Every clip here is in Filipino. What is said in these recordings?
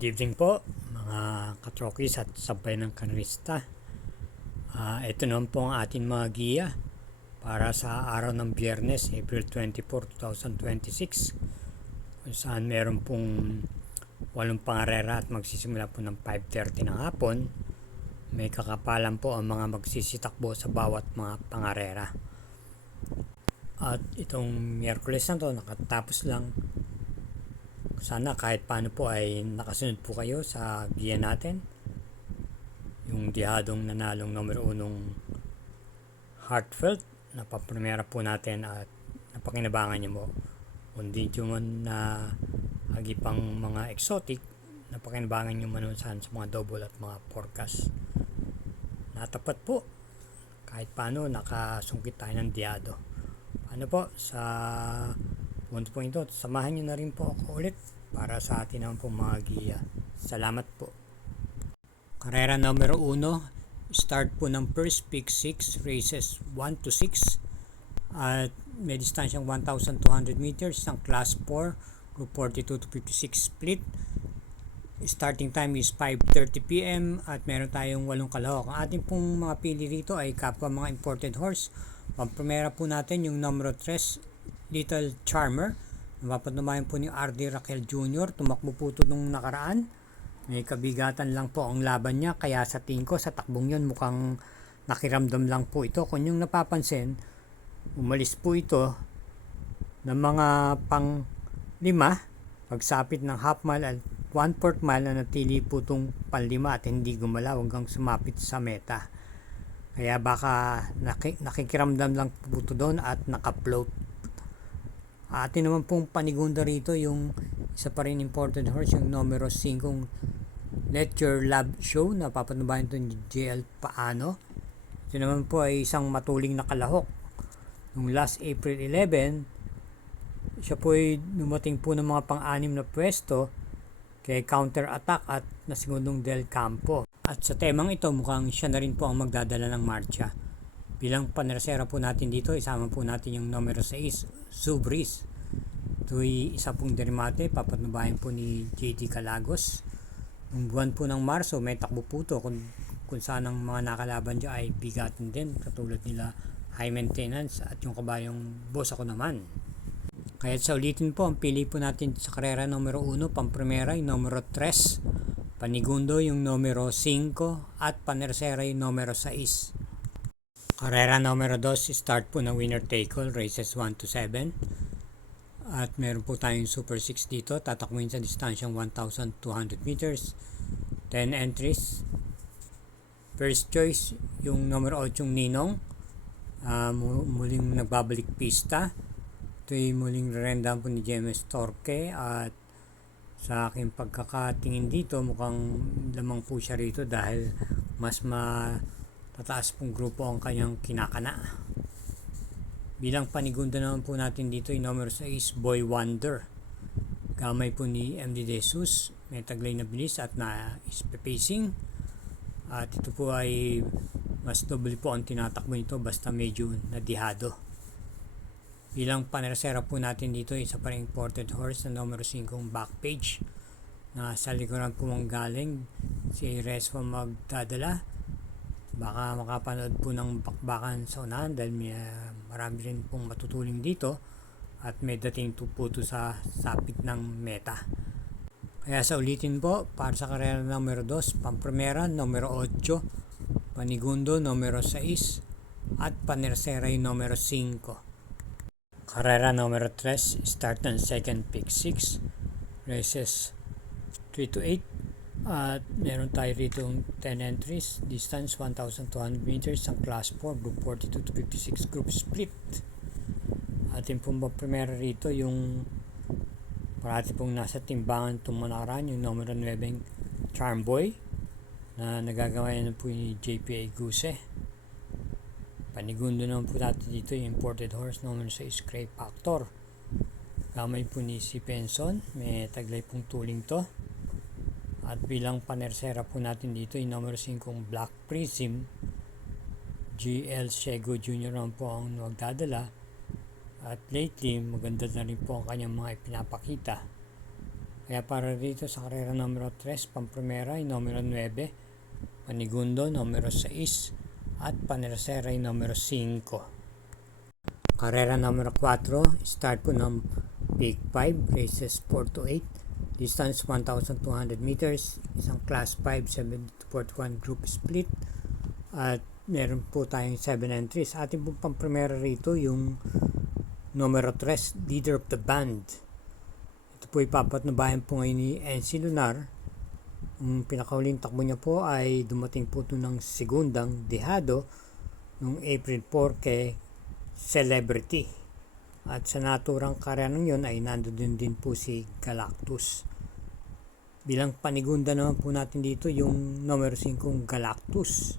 Good evening po mga katrokis at sabay ng kanarista. Ito naman po ang ating mga giya para sa araw ng Biyernes, April 24, 2026, kung saan meron pong 8 pangarera at magsisimula po ng 5:30 ng hapon. May kakapalan po ang mga magsisitakbo sa bawat mga pangarera. At itong Miyerkules na to nakatapos lang. Sana kahit paano po ay nakasunod po kayo sa giya natin. Yung dihadong nanalong numero 1 Heartfelt na paprimera po natin at napakinabangan nyo mo. Kundi nyo man na agipang mga exotic, napakinabangan nyo manunasan sa mga double at mga forecast. Natapat po. Kahit paano nakasungkit tayo ng dihado. Ano po sa punto po ito, samahan nyo na rin po ako ulit para sa atin naman po mga giya. Salamat po. Karera numero 1, start po ng first pick 6, races 1 to 6 at may distansyang 1,200 meters, ang class 4, group 42 to 56 split. Starting time is 5:30 PM at meron tayong 8 kalahok. Ang ating pong mga pili rito ay kapwa mga imported horse. Pamprimera po natin yung numero 3, Little Charmer. Napapatunayan po ni RD Raquel Jr. Tumakbo po ito nung nakaraan. May kabigatan lang po ang laban niya. Kaya sa tingin ko sa takbong yun mukhang nakiramdam lang po ito. Kung yung napapansin, umalis po ito ng mga pang 5. Pagsapit ng half mile at 1/4 mile na natili po itong pang 5 at hindi gumalaw hanggang sumapit sa meta. Kaya baka nakikiramdam lang po ito doon at naka-float. Atin naman pong panigunda rito yung isa pa rin imported horse, yung numero 5 Let Your Love Show na papatunayan ito ni JL Paano. Ito naman po ay isang matuling na kalahok. Nung last April 11, siya po ay dumating po ng mga pang-anim na pwesto kay Counter Attack at nasigundong Del Campo. At sa temang ito mukhang siya na rin po ang magdadala ng marcha. Bilang panersera po natin dito, isama po natin yung numero 6, Zubris. Ito ay isa pong derimate, papatunayan po ni JD Calagos. Noong buwan po ng Marso, may takbo po ito kung saan ang mga nakalaban dyan ay bigatin din, katulad nila high maintenance at yung kabayong boss ako naman. Kaya sa ulitin po, ang pili po natin sa karera numero 1, pamprimera yung numero 3, panigundo yung numero 5 at panersera yung numero 6. Karera numero 2, start po ng winner take all, races 1 to 7. At meron po tayong Super 6 dito, tatakbuhin sa distansyang 1,200 meters, 10 entries. First choice, yung numero 8 yung Ninong, muling nagbabalik pista. Ito ay muling rerendam po ni James Torque at sa aking pagkakatingin dito, mukhang lamang po siya rito dahil mas tataas pong grupo ang kanyang kinakana. Bilang panigunda naman po natin dito yung numero 6, Boy Wonder. Gamay po ni MD De Jesus, may taglay na bilis at na-pacing. At ito po ay mas doble po ang tinatakbo nito basta medyo nadihado. Bilang panersera po natin dito, isa pa rin imported horse na numero 5 Backpage. Na sa likuran po manggaling si Respo magdadala. Baka makapanood po ng bakbakan sa unahan dahil marami rin pong matutuling dito at may dating po ito sa sapit ng meta. Kaya sa ulitin po, para sa karera numero 2, pamprimera numero 8, panigundo numero 6 at panersera yung numero 5. Karera numero 3, start ng second pick 6, races 3 to 8. At meron tayo rito 10 entries, distance 1,200 meters, ang class 4, group 42 to 56 group split. Ating pong primera rito yung parati pong nasa timbangan itong manaran, yung numero 9 Charmboy na nagagawa na po ni JPA Guse. Panigundo naman po natin dito yung imported horse numero 6 Cray Factor. Gamay po ni si Penson, may taglay pong tuling to. At bilang panersera po natin dito yung numero 5 Black Prism, GL Shego Jr. naman po ang magdadala. At lately maganda na rin po ang kanyang mga ipinapakita. Kaya para dito sa karera numero 3, pamprimera ay numero 9, panigundo numero 6, at panersera ay numero 5. Karera numero 4, start po ng Big 5, races 4 to 8, distance 1,200 meters, isang class 5, 70 to 41 group split, at meron po tayong 7 entries. Ating po pamprimera rito yung numero 3, leader of the band. Ito po ipapatnubayan po ngayon ni NC Lunar. Ang pinakahuling takbo niya po ay dumating po ito ng segundang dehado noong April 4 kay Celebrity. At sa naturang karera yun ay nandoon din po si Galactus. Bilang panigunda naman po natin dito yung numero 5 Galactus.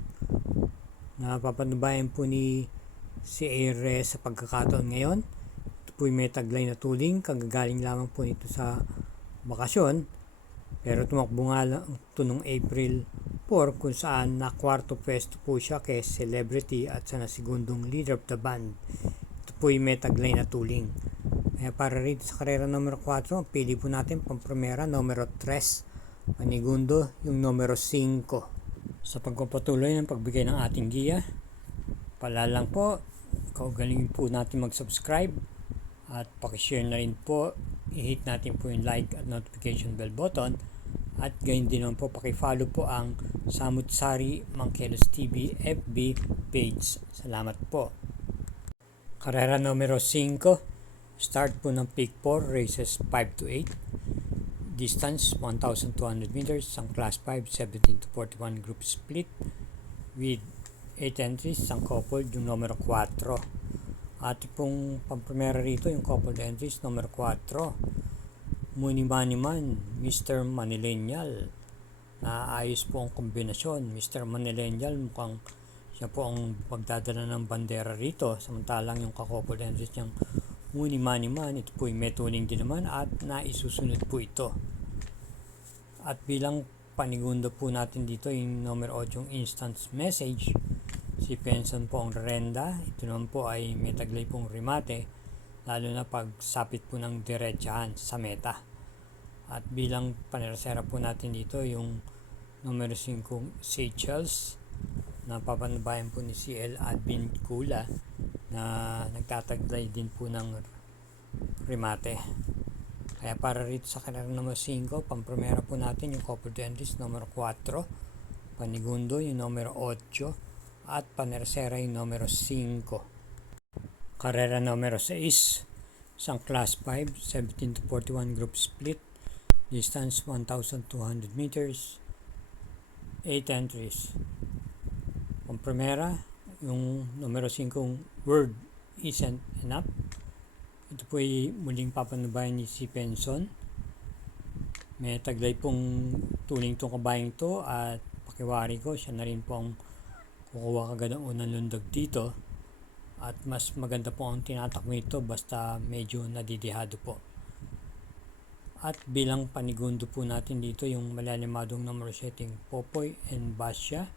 Napapatnubayan po ni si Aire sa pagkakataon ngayon. Ito po may taglay na tuling, kagagaling lamang po nito sa bakasyon. Pero tumakbo nga lang ito noong April 4 kung saan na kwarto pwesto po siya kay Celebrity at sa nasigundong leader of the band. Ito po may taglay na tuling. Kaya para rito sa karera numero 4, pili po natin pamprimera numero 3, panigundo yung numero 5. Sa pagpapatuloy ng pagbigay ng ating giya, palalang po, kaugalingin po natin mag-subscribe at pakishare na rin po, i-hit natin po yung like at notification bell button at gayon din naman po pakifollow po ang Samut-Sari Mangkelos TV FB page. Salamat po. Karera numero 5, start po ng Peak 4, races 5 to 8, distance 1,200 meters, ang class 5, 17 to 41 group split with 8 entries, ang coupled yung numero 4. At pong pamprimera rito yung coupled entries numero 4, Muni Maniman, Mr. Manillennial. Naayos po ang kombinasyon. Mr. Manillennial mukhang siya po ang magdadala ng bandera rito, samantalang yung coupled entries niyang Muni Maniman, ito po yung may tuning din naman at naisusunod po ito. At bilang panigundo po natin dito yung numero 8 yung instance message, si Penson po ang rerenda. Ito naman po ay may taglay pong remate, lalo na pag sapit po ng diretsahan sa meta. At bilang panersera po natin dito yung numero 5 Seychelles, na papanubayan po ni CL Admin Kula na nagtataglay din po ng remate. Kaya para rito sa karera numero 5, pamprimera po natin yung coupled entries numero 4, panigundo yung numero 8, at panersera yung numero 5. Karera numero 6, isang class 5, 17 to 41 group split, distance 1,200 meters, 8 entries. Pamprimera yung numero 5 word isn't enough. Ito po ay muling papanubayan ni si Penson. May taglay pong tuling tong kabayang to at pakiwari ko siya na rin po ang kukuha kagad ang unang lundag dito, at mas maganda po ang tinatakbo nito basta medyo nadidihado po. At bilang panigundo po natin dito yung malalimadong numero 7 Popoy and Basya,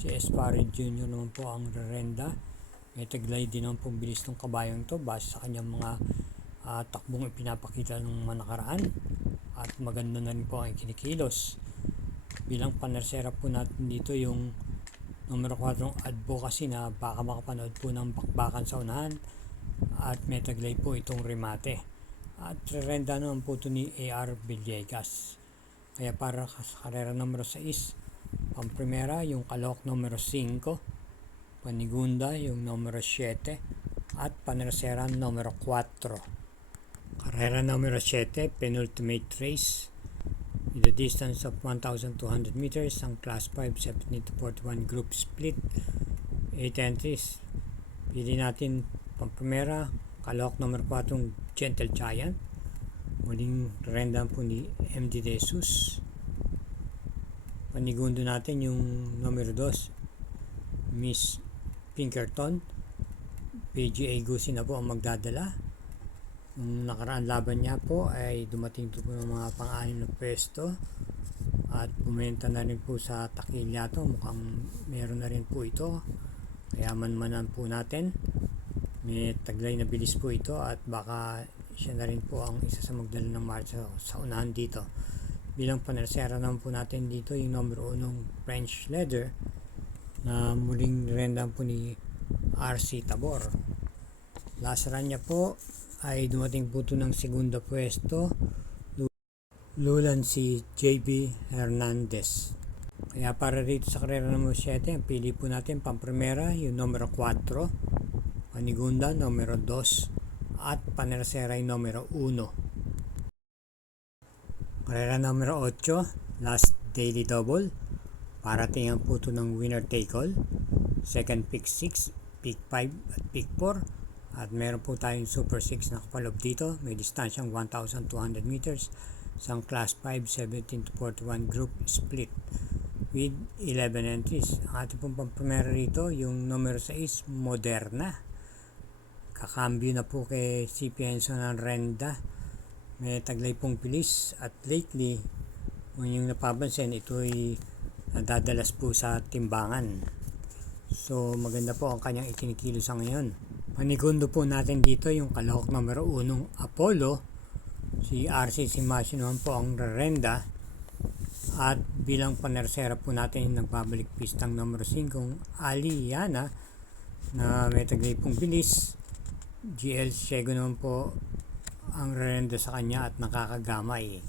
si Esparred Jr. naman po ang rerenda. May taglay din naman pong bilis ng kabayong to base sa kanyang mga takbong ipinapakita ng mga nakaraan, at maganda na rin po ang kinikilos. Bilang panersera po natin dito yung numero 4 advocacy na baka makapanood po ng bakbakan sa unahan, at may taglay po itong remate. At rerenda naman po ito ni AR Villegas. Kaya para sa karera numero 6, pamprimera yung kalok numero 5, panigunda yung numero 7, at panersera numero 4. Karera numero 7, penultimate race with a distance of 1,200 meters, ang class 5, 17 to 41 group split, 8 entries. Pili natin pamprimera, kalok numero 4 Gentle Giant, muling renda po ni MD Jesus. Panigundo natin yung numero 2 Miss Pinkerton, PGA Gusi na po ang magdadala. Yung nakaraan laban niya po ay dumating po ng mga pang-anim na pwesto at bumenta na rin po sa Takilyato. Mukhang meron na rin po ito, kaya manmanan po natin. May taglay na bilis po ito at baka siya na rin po ang isa sa magdala ng marcha sa unahan dito. Bilang panersera naman po natin dito yung numero 1 French Leather na muling rendan po ni RC Tabor. Last run niya po ay dumating po ito ng segunda pwesto, lulan si JB Hernandez. Kaya para rito sa karera numero 7, pili po natin pang-primera yung numero 4, panigunda numero 2, at panersera yung numero 1. Karera numero 8, last daily double. Para tingnan po ito ng winner take all. Second pick 6, pick 5 at pick 4. At meron po tayong super 6 na kapalob dito. May distansyang 1,200 meters. Isang class 5, 17 to 41 group split with 11 entries. Ang ating pong pang-primera rito, yung numero 6, Moderna. Kakambyo na po kay CP Enzo ng Renda. May taglay pong bilis at lately, kung yung napapansin, ito ay nadadalas po sa timbangan. So maganda po ang kanyang ikinikilos sa ngayon. Panigundo po natin dito yung kalahok numero 1, Apollo. Si RC Simasio naman po ang Renda. At bilang panersera po natin nagbabalik pistang numero 5, Aliana na may taglay pong bilis. GL Siego naman po ang renda sa kanya at nakakagamay.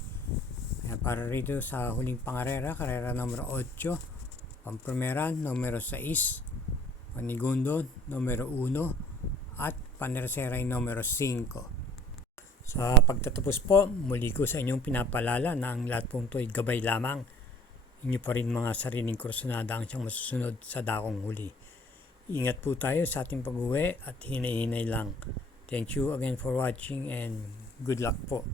Kaya para rito sa huling pangarera, karera numero 8, pang-primera numero 6, panigundo numero 1, at panersera numero 5. Sa pagtatapos po, muli ko sa inyong pinapalala na ang lahat po ito ay gabay lamang. Inyo pa rin mga sariling kursunada ang siyang masusunod sa dakong huli. Ingat po tayo sa ating pag-uwi at hinay-hinay lang. Thank you again for watching and good luck po.